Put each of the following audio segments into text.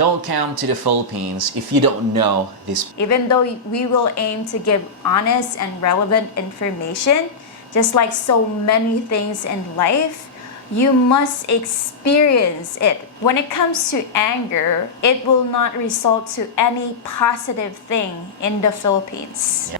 Don't come to the Philippines if you don't know this. Even though we will aim to give honest and relevant information, just like so many things in life, you must experience it. When it comes to anger, it will not result to any positive thing in the Philippines.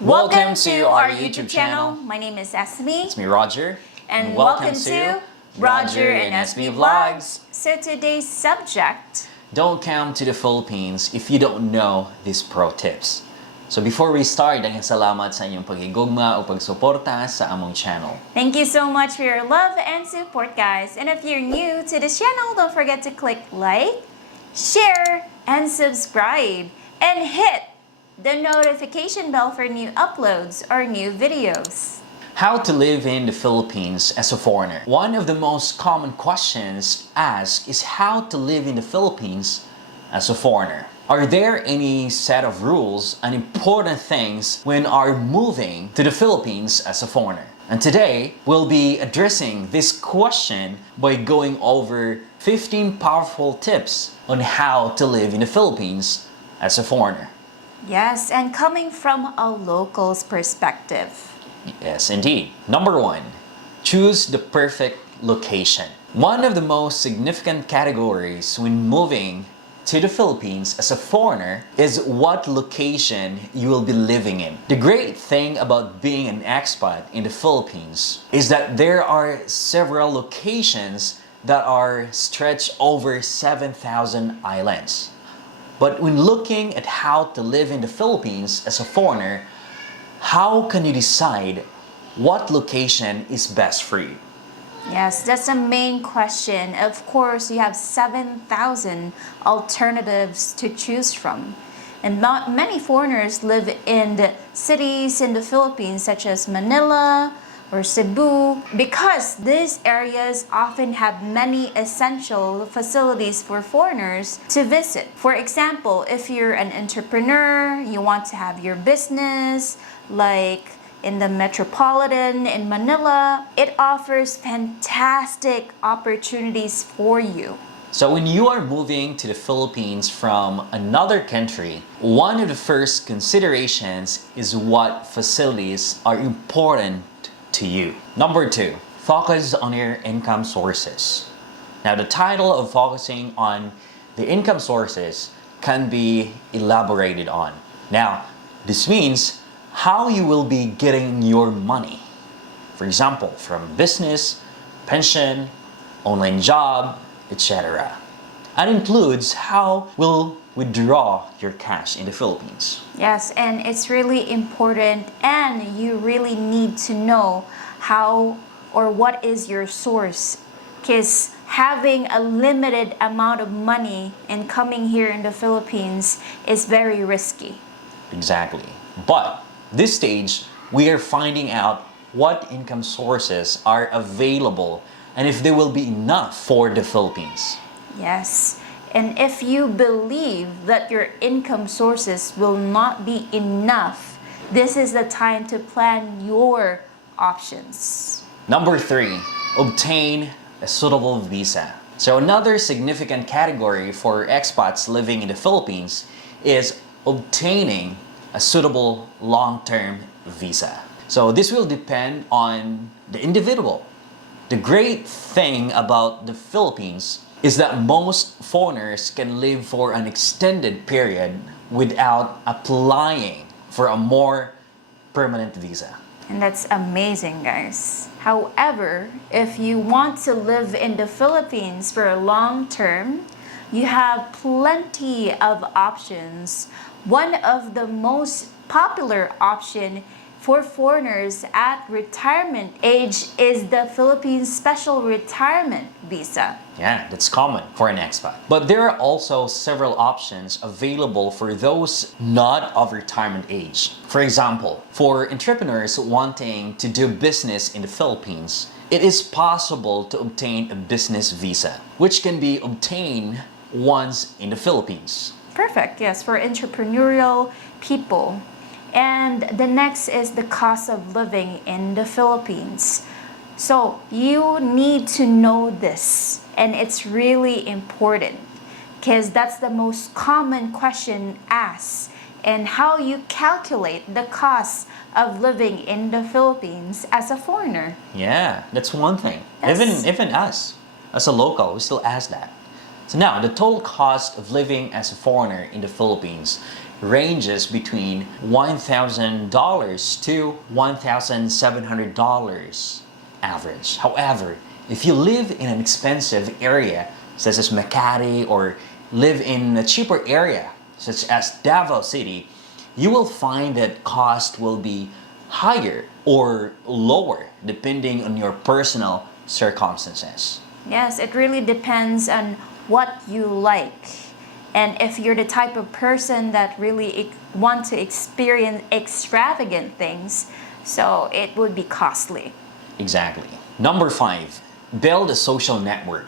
Welcome to our YouTube channel. My name is Esme. It's me, Roger. And welcome to Roger and Ismi Vlogs. So today's subject: don't come to the Philippines if you don't know these pro tips. So before we start, daghang salamat sa inyong pag-igugma o pagsuporta sa among channel. Thank you so much for your love and support, guys. And if you're new to this channel, don't forget to click like, share, and subscribe. And hit the notification bell for new uploads or new videos. How to live in the Philippines as a foreigner. One of the most common questions asked is how to live in the Philippines as a foreigner. Are there any set of rules and important things when are moving to the Philippines as a foreigner? And today, we'll be addressing this question by going over 15 powerful tips on how to live in the Philippines as a foreigner. Yes, and coming from a local's perspective. Yes, indeed. Number 1, choose the perfect location. One of the most significant categories when moving to the Philippines as a foreigner is what location you will be living in. The great thing about being an expat in the Philippines is that there are several locations that are stretched over 7,000 islands. But when looking at how to live in the Philippines as a foreigner, how can you decide what location is best for you? Yes, that's the main question. Of course, you have 7,000 alternatives to choose from. And not many foreigners live in the cities in the Philippines such as Manila or Cebu, because these areas often have many essential facilities for foreigners to visit. For example, if you're an entrepreneur, you want to have your business, like in the metropolitan in Manila, it offers fantastic opportunities for you. So when you are moving to the Philippines from another country, one of the first considerations is what facilities are important to you. Number 2, focus on your income sources. Now, the title of focusing on the income sources can be elaborated on. Now, this means how you will be getting your money. For example, from business, pension, online job, etc. And includes how will withdraw your cash in the Philippines. Yes, and it's really important, and you really need to know how or what is your source, because having a limited amount of money and coming here in the Philippines is very risky. Exactly. But this stage, we are finding out what income sources are available and if they will be enough for the Philippines. Yes. And if you believe that your income sources will not be enough, this is the time to plan your options. Number 3, obtain a suitable visa. So another significant category for expats living in the Philippines is obtaining a suitable long-term visa. So this will depend on the individual. The great thing about the Philippines is that most foreigners can live for an extended period without applying for a more permanent visa. And that's amazing, guys. However, if you want to live in the Philippines for a long term, you have plenty of options. One of the most popular option for foreigners at retirement age is the Philippines Special Retirement Visa. Yeah, that's common for an expat. But there are also several options available for those not of retirement age. For example, for entrepreneurs wanting to do business in the Philippines, it is possible to obtain a business visa, which can be obtained once in the Philippines. Perfect, yes, for entrepreneurial people. And the next is the cost of living in the Philippines. So you need to know this, and it's really important because that's the most common question asked, and how you calculate the cost of living in the Philippines as a foreigner. Yeah, that's one thing. Yes. Even us, as a local, we still ask that. So now, the total cost of living as a foreigner in the Philippines ranges between $1,000 to $1,700 average. However, if you live in an expensive area, such as Makati, or live in a cheaper area, such as Davao City, you will find that cost will be higher or lower depending on your personal circumstances. Yes, it really depends on what you like. And if you're the type of person that really want to experience extravagant things, so it would be costly. Exactly. Number 5, build a social network.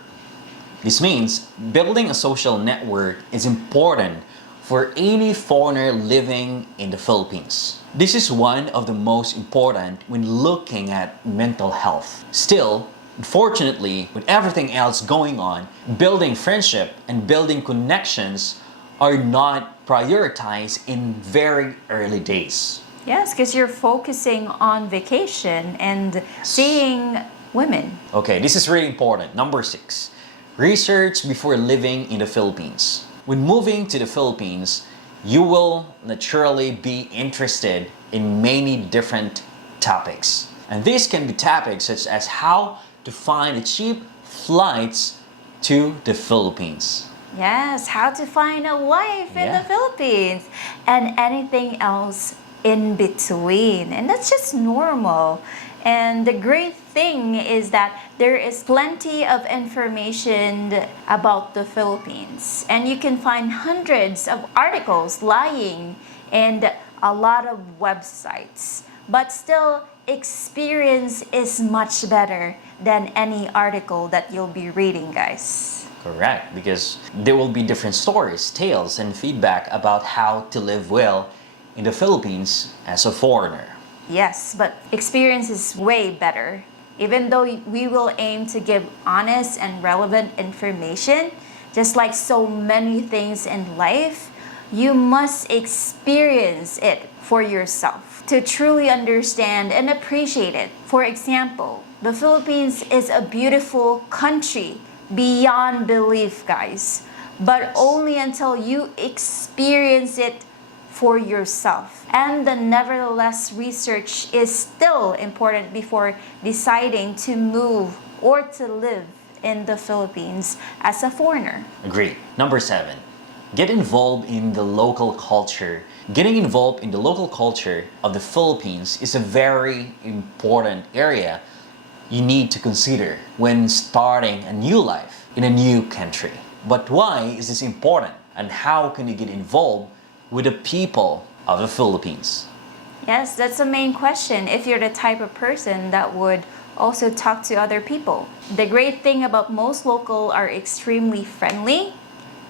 This means building a social network is important for any foreigner living in the Philippines. This is one of the most important when looking at mental health. Still, unfortunately, with everything else going on, building friendship and building connections are not prioritized in very early days. Yes, because you're focusing on vacation and seeing women. Okay, this is really important. Number 6, research before living in the Philippines. When moving to the Philippines, you will naturally be interested in many different topics. And these can be topics such as how to find cheap flights to the Philippines. Yes, how to find a wife in the Yeah. Philippines and anything else in between. And that's just normal. And the great thing is that there is plenty of information about the Philippines. And you can find hundreds of articles lying and a lot of websites. But still, experience is much better than any article that you'll be reading, guys. Correct, because there will be different stories, tales, and feedback about how to live well in the Philippines as a foreigner. Yes, but experience is way better. Even though we will aim to give honest and relevant information, just like so many things in life, you must experience it for yourself to truly understand and appreciate it. For example, the Philippines is a beautiful country beyond belief, guys, but only until you experience it for yourself. And the nevertheless, research is still important before deciding to move or to live in the Philippines as a foreigner. Agreed. Number 7, get involved in the local culture. Getting involved in the local culture of the Philippines is a very important area you need to consider when starting a new life in a new country. But why is this important, and how can you get involved with the people of the Philippines? Yes, that's the main question if you're the type of person that would also talk to other people. The great thing about most local are extremely friendly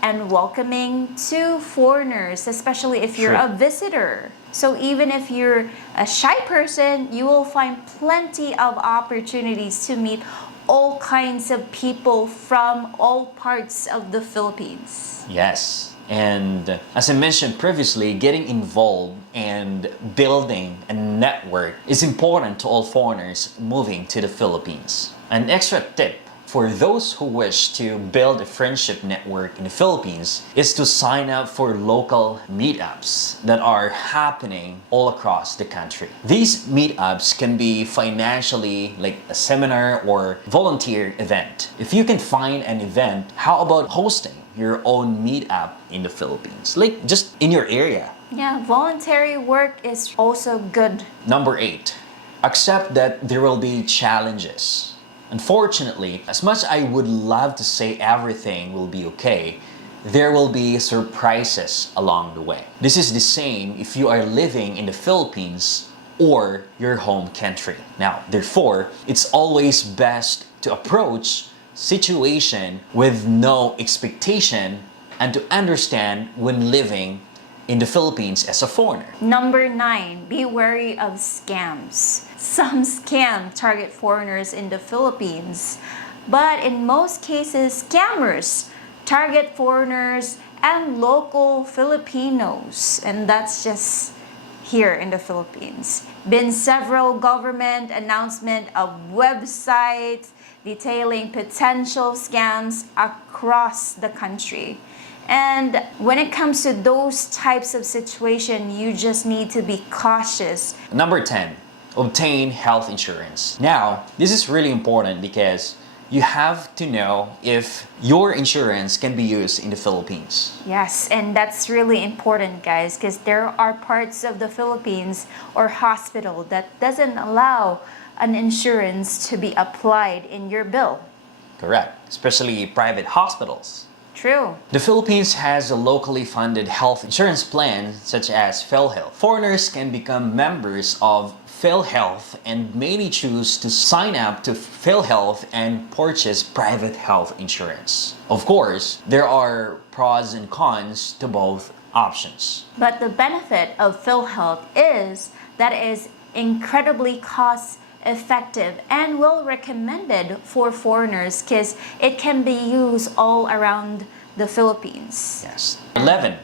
and welcoming to foreigners, especially if you're True. a visitor. So even if you're a shy person, you will find plenty of opportunities to meet all kinds of people from all parts of the Philippines. Yes. And as I mentioned previously, getting involved and building a network is important to all foreigners moving to the Philippines. An extra tip for those who wish to build a friendship network in the Philippines is to sign up for local meetups that are happening all across the country. These meetups can be financially like a seminar or volunteer event. If you can find an event, how about hosting your own meetup in the Philippines? Like just in your area. Yeah, voluntary work is also good. Number 8, accept that there will be challenges. Unfortunately, as much I would love to say everything will be okay, there will be surprises along the way. This is the same if you are living in the Philippines or your home country. Now, therefore, it's always best to approach situation with no expectation and to understand when living in the Philippines as a foreigner? Number 9, be wary of scams. Some scam target foreigners in the Philippines, but in most cases, scammers target foreigners and local Filipinos, and that's just here in the Philippines. Been several government announcement of websites detailing potential scams across the country. And when it comes to those types of situation, you just need to be cautious. Number 10, obtain health insurance. Now, this is really important because you have to know if your insurance can be used in the Philippines. Yes, and that's really important, guys, because there are parts of the Philippines or hospital that doesn't allow an insurance to be applied in your bill. Correct, especially private hospitals. True. The Philippines has a locally funded health insurance plan such as PhilHealth. Foreigners can become members of PhilHealth and may choose to sign up to PhilHealth and purchase private health insurance. Of course, there are pros and cons to both options. But the benefit of PhilHealth is that it is incredibly cost effective and well recommended for foreigners because it can be used all around the Philippines. Yes. 11.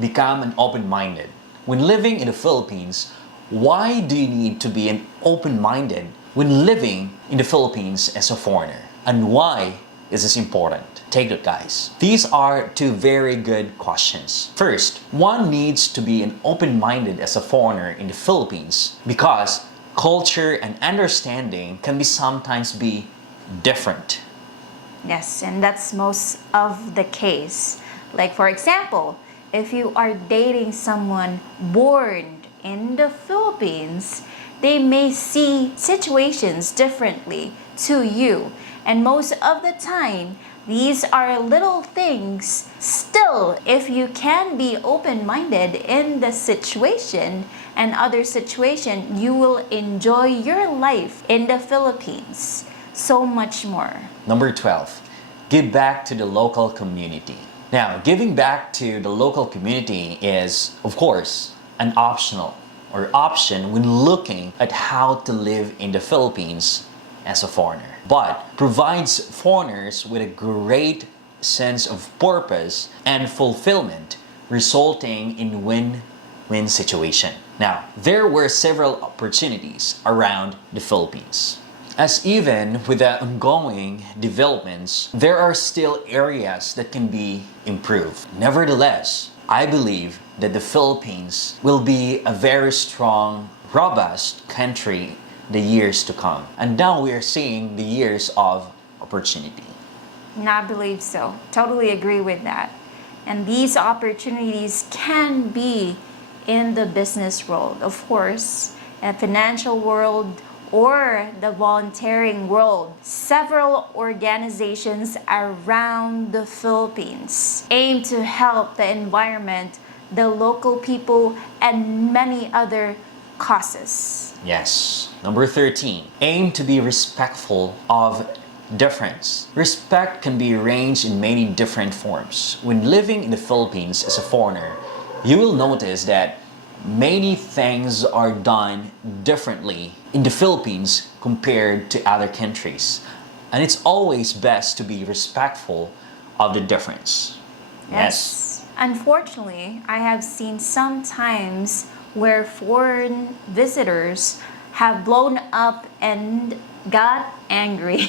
Become an open-minded. When living in the Philippines, why do you need to be an open-minded when living in the Philippines as a foreigner? And why is this important? Take it, guys. These are two very good questions. First, one needs to be an open-minded as a foreigner in the Philippines because culture and understanding can sometimes be different. Yes, and that's most of the case. Like for example, if you are dating someone born in the Philippines, they may see situations differently to you. And most of the time, these are little things. Still, if you can be open-minded in the situation and other situation, you will enjoy your life in the Philippines so much more. Number 12, give back to the local community. Now, giving back to the local community is, of course, an option when looking at how to live in the Philippines as a foreigner, but provides foreigners with a great sense of purpose and fulfillment, resulting in win-win situation. Now, there were several opportunities around the Philippines. As even with the ongoing developments, there are still areas that can be improved. Nevertheless, I believe that the Philippines will be a very strong, robust country the years to come. And now we are seeing the years of opportunity. And I believe so. Totally agree with that. And these opportunities can be in the business world, of course, and financial world, or the volunteering world. Several organizations around the Philippines aim to help the environment, the local people, and many other causes. Yes. Number 13, aim to be respectful of difference. Respect can be arranged in many different forms. When living in the Philippines as a foreigner, you will notice that many things are done differently in the Philippines compared to other countries. And it's always best to be respectful of the difference. Yes. Unfortunately, I have seen sometimes where foreign visitors have blown up and got angry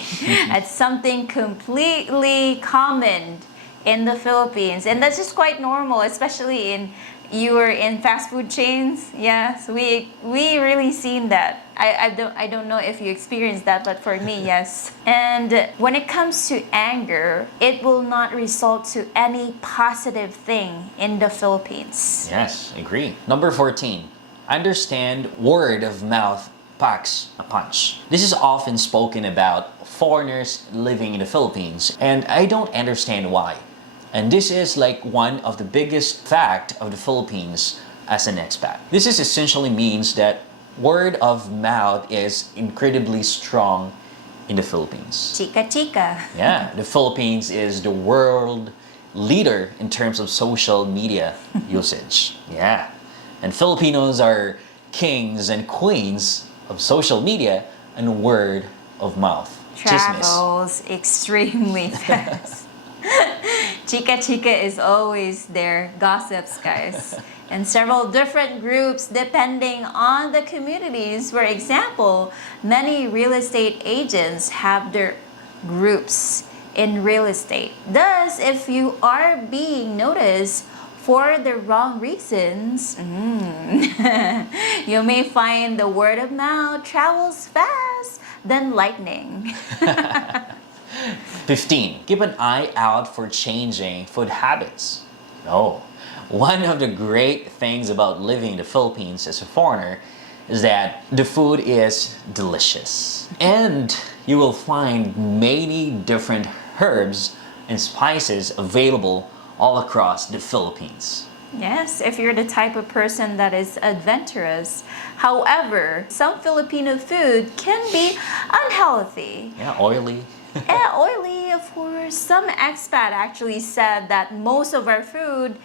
at something completely common in the Philippines. And that's just quite normal, especially in you were in fast food chains. Yes, we really seen that. I don't know if you experienced that, but for me, yes. And when it comes to anger, it will not result to any positive thing in the Philippines. Yes, agree. Number 14, understand word of mouth packs a punch. This is often spoken about foreigners living in the Philippines, and I don't understand why. And this is like one of the biggest fact of the Philippines as an expat. This is essentially means that word of mouth is incredibly strong in the Philippines. Chika chika. Yeah, the Philippines is the world leader in terms of social media usage. Yeah. And Filipinos are kings and queens of social media and word of mouth. Chismis. Travels extremely fast. Chika Chika is always there, gossips, guys. And several different groups depending on the communities. For example, many real estate agents have their groups in real estate. Thus, if you are being noticed for the wrong reasons, you may find the word of mouth travels fast than lightning. 15. Keep an eye out for changing food habits. Oh, one of the great things about living in the Philippines as a foreigner is that the food is delicious. And you will find many different herbs and spices available all across the Philippines. Yes, if you're the type of person that is adventurous. However, some Filipino food can be unhealthy. Yeah, oily. And oily, of course. Some expat actually said that most of our food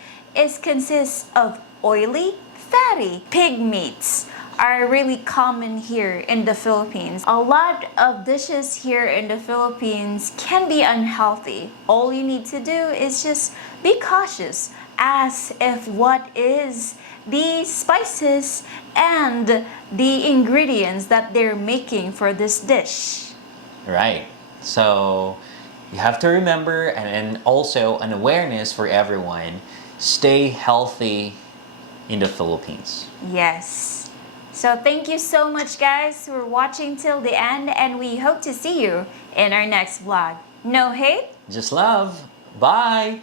consists of oily, fatty pig meats are really common here in the Philippines. A lot of dishes here in the Philippines can be unhealthy. All you need to do is just be cautious as if what is the spices and the ingredients that they're making for this dish. Right. So you have to remember, and also an awareness for everyone, stay healthy in the Philippines. Yes. So thank you so much, guys, for watching till the end, and we hope to see you in our next vlog. No hate? Just love. Bye.